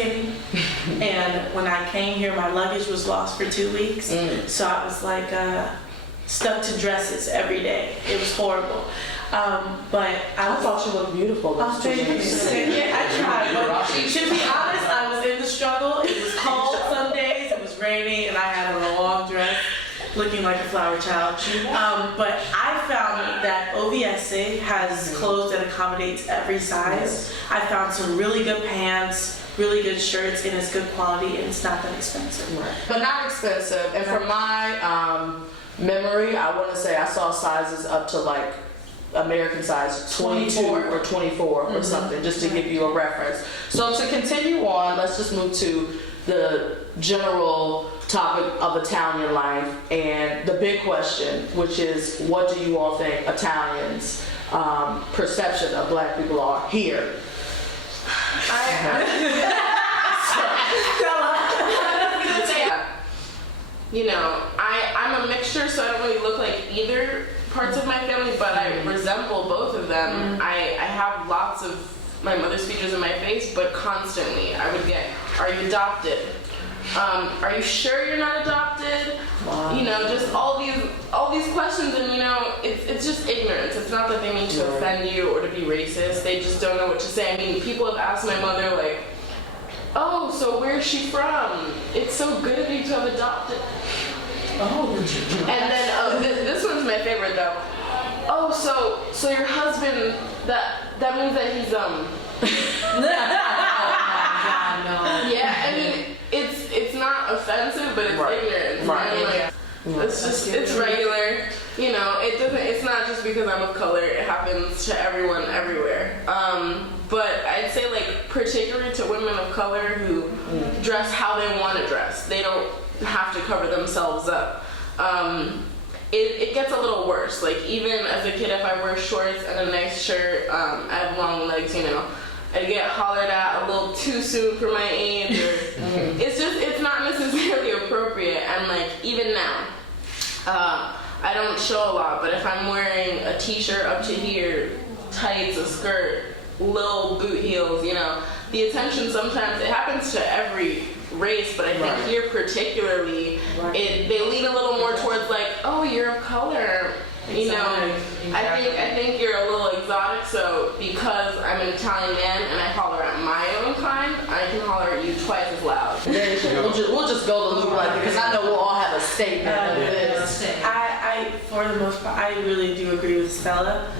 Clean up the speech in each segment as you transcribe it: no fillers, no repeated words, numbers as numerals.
skinny. And when I came here, my luggage was lost for 2 weeks. So I was like stuck to dresses every day. It was horrible. But I thought you looked beautiful. Yeah, I tried. But to be honest, I was in the struggle. It was cold some days. It was rainy, and I had on a long dress, looking like a flower child. But I found that Oviesse has clothes that accommodates every size. I found some really good pants, really good shirts, and it's good quality, and it's not that expensive. But not expensive. And from my memory, I want to say I saw sizes up to like American size 22 or 24 or something, just to give you a reference. So to continue on, let's just move to the general topic of Italian life and the big question, which is, what do you all think Italians' perception of black people are here? You know, I'm a mixture, so I don't really look like either parts of my family, but I resemble both of them. I have lots of my mother's features in my face, but constantly I would get, are you adopted? Are you sure you're not adopted? Wow. You know, just all these questions, and you know, it's just ignorance. It's not that they mean to offend you or to be racist. They just don't know what to say. I mean, people have asked my mother, like, oh, so where's she from? It's so good of you to have adopted. Oh, and then this one's my favorite though. Oh, so your husband, that means that he's Yeah, I mean, it's not offensive, but it's ignorant. Right. It's regular. You know, it's not just because I'm of color. It happens to everyone everywhere. But I'd say, like, particularly to women of color who dress how they want to dress. They don't have to cover themselves up. It gets a little worse. Like, even as a kid, if I wear shorts and a nice shirt, I have long legs, you know, I get hollered at a little too soon for my age, or it's not necessarily appropriate. And like, even now, I don't show a lot, but if I'm wearing a t-shirt up to here, tights, a skirt, little boot heels, you know, the attention sometimes, it happens to every race, but I think here particularly, they lean a little more towards like, oh, you're of color. You know, I think you're a little exotic, so because I'm an Italian man and I holler at my own kind, I can holler at you twice as loud. We'll just go the loop like, because I know we'll all have a statement of this. I, for the most part, I really do agree with Stella.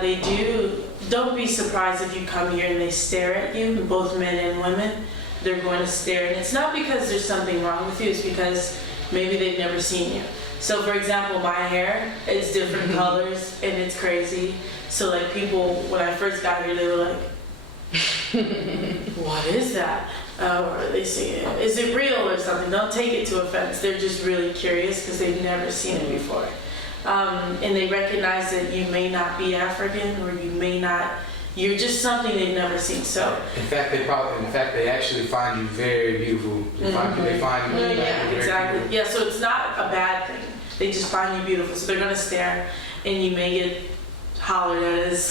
They do. Don't be surprised if you come here and they stare at you, both men and women. They're going to stare, and it's not because there's something wrong with you, it's because maybe they've never seen you. So for example, my hair is different colors and it's crazy. So like people, when I first got here, they were like, what is that? Or they say, is it real or something? Don't take it to offense. They're just really curious because they've never seen it before. And they recognize that you may not be African, or you may not, you're just something they've never seen. So in fact, they actually find you very beautiful. They find you exactly. Beautiful. Yeah, so it's not a bad thing. They just find you beautiful. So they're gonna stare, and you may get hollered at, as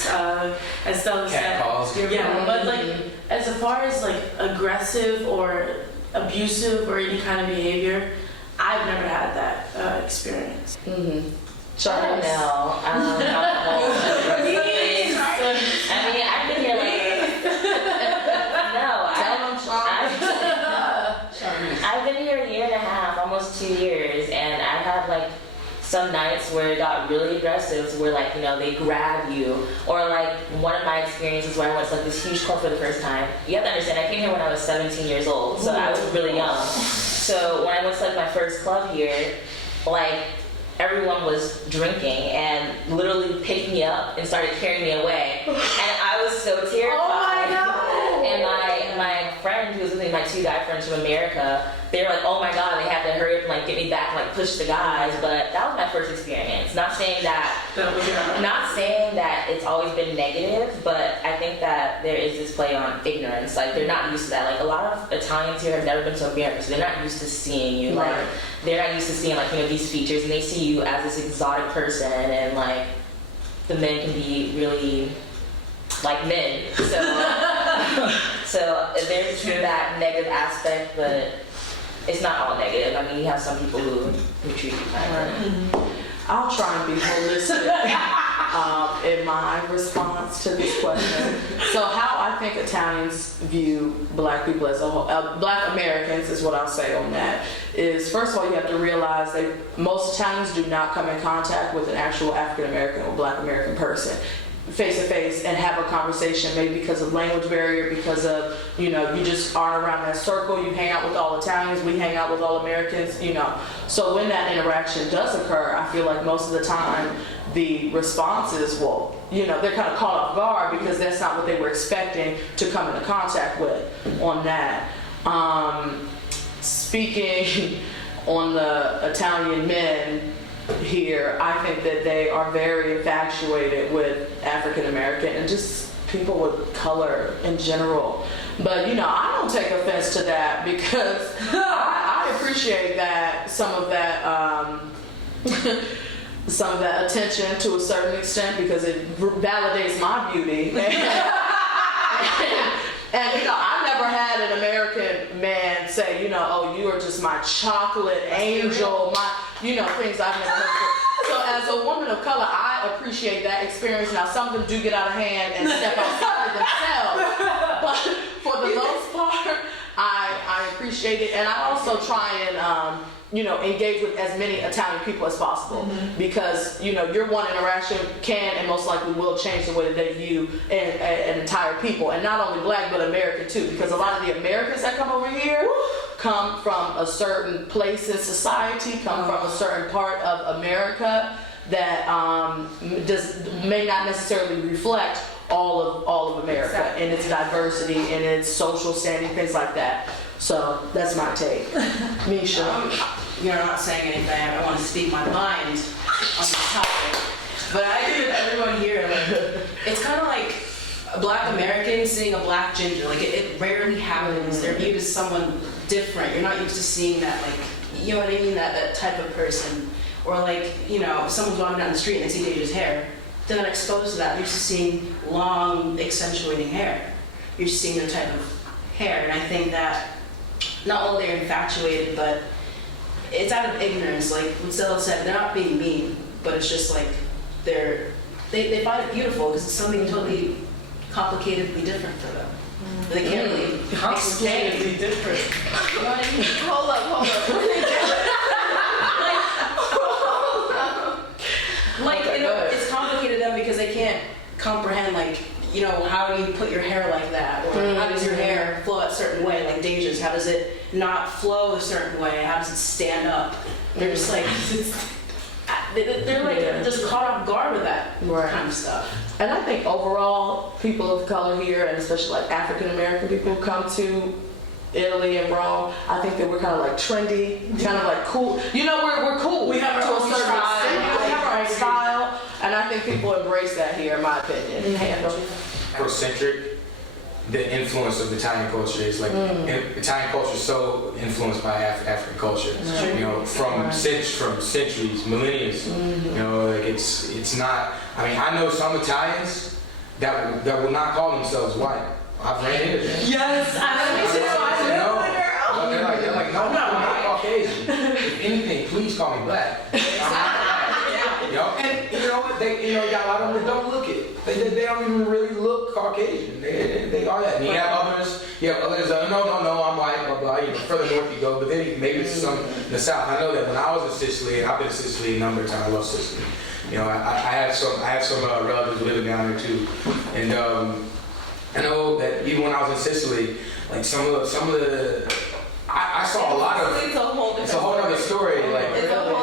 Stella said. Cat calls. Yeah, but like as far as like aggressive or abusive or any kind of behavior, I've never had that experience. Chanel. I mean, I've been here I've been here a year and a half, almost 2 years, and I had like some nights where it got really aggressive, where like, you know, they grab you, or like one of my experiences where I went to like this huge club for the first time. You have to understand, I came here when I was 17 years old, so I was really young. So when I went to like my first club here, like everyone was drinking and literally picked me up and started carrying me away, and I was so terrified. Oh my God. And my friend who was with me, my 2 guy friends from America, they were like, oh my God, they had to hurry up and like get me back and like push the guys. But that was my first experience. Not saying that it's always been negative, but I think that there is this play on ignorance. Like they're not used to that. Like a lot of Italians here have never been to America, so they're not used to seeing you. Like they're not used to seeing like, you know, these features, and they see you as this exotic person, and like the men can be really like men. So So there's that negative aspect, but it's not all negative. I mean, you have some people who treat you kind of. I'll try and be holistic in my response to this question. So how I think Italians view black people as a whole, black Americans is what I'll say on that, is first of all, you have to realize that most Italians do not come in contact with an actual African American or black American person face to face and have a conversation, maybe because of language barrier, because of, you just aren't around that circle, you hang out with all Italians, we hang out with all Americans, So when that interaction does occur, I feel like most of the time the responses, they're kind of caught off guard because that's not what they were expecting to come into contact with on that. Speaking on the Italian men here, I think that they are very infatuated with African American and just people with color in general. But I don't take offense to that because I appreciate that some of that attention to a certain extent because it validates my beauty. And I never had an American man say, oh, you are just my chocolate angel, things I've never heard before. So as a woman of color, I appreciate that experience. Now, some of them do get out of hand and step outside of themselves. But for the most part, I appreciate it. And I also try and, engage with as many Italian people as possible. Because, your one interaction can and most likely will change the way that they view an entire people. And not only black, but American too. Because a lot of the Americans that come over here come from a certain place in society, come from a certain part of America that may not necessarily reflect all of America and its diversity and its social standing, things like that. So that's my take. Misha. You're not saying anything. I want to speak my mind on this topic. But I agree with everyone here. It's kind of like a black American seeing a black ginger. It rarely happens. They're viewed as someone different. You're not used to seeing that, you know what I mean? That type of person. Or if someone's walking down the street and they see Deja's hair, they're not exposed to that. They're used to seeing long, accentuating hair. You're seeing their type of hair. And I think that not only they're infatuated, but it's out of ignorance. Like what Stella said, they're not being mean, but it's just they find it beautiful because it's something totally complicatedly different for them. They can't really Complicatedly different. You know what I mean? Hold up. It's complicated to them because they can't comprehend how do you put your hair like that? Or how does your hair flow a certain way, like Deja's? How does it not flow a certain way? How does it stand up? They're just they're just caught off guard with that kind of stuff. And I think overall, people of color here, and especially African American people, come to Italy and Rome. I think that we're kind of trendy, kind of cool. We're cool. We have our own style. We have our own style, and I think people embrace that here, in my opinion. Afrocentric, the influence of Italian culture is Italian culture is so influenced by African culture. From centuries, millennia. It's not. I mean, I know some Italians that will not call themselves white. I've ran into them. Yes, I know. They're like, no, I'm not Caucasian. If anything, please call me black. And you know what? They got a lot of them that don't look it. They don't even really look Caucasian. They are that. And you have others that no, I'm white, blah blah. Further north you go, but then maybe it's some in the south. I know that when I was in Sicily, I've been to Sicily a number of times. I love Sicily. I have some relatives living down there too, and I know that even when I was in Sicily, some of the I saw a lot of. It's a whole other story.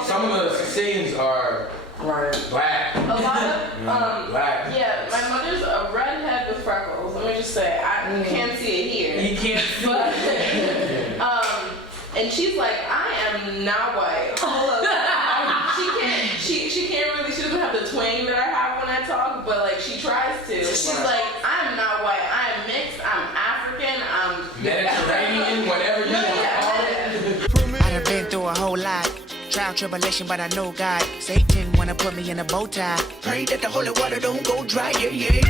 Some of the Sicilians are black. A lot of black. Yeah, my mother's a redhead with freckles. Let me just say, I can't see it here. You can't. But and she's like, I am not white. She can't really. She doesn't have the twang that I have when I talk, but she tries to. She's like, I'm not white. I am mixed. I'm African. I'm Mediterranean. Whatever you want to call it. I've been through a whole lot. Trial, tribulation, but I know God. Satan wanna put me in a bow tie. Pray that the holy water don't go dry, yeah.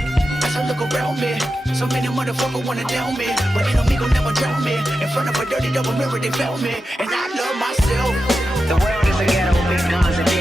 That's a look around me. So many motherfuckers wanna down me, but they know me gon' never drown me. In front of a dirty double mirror, they found me, and I love myself. The world is a ghetto, big guns and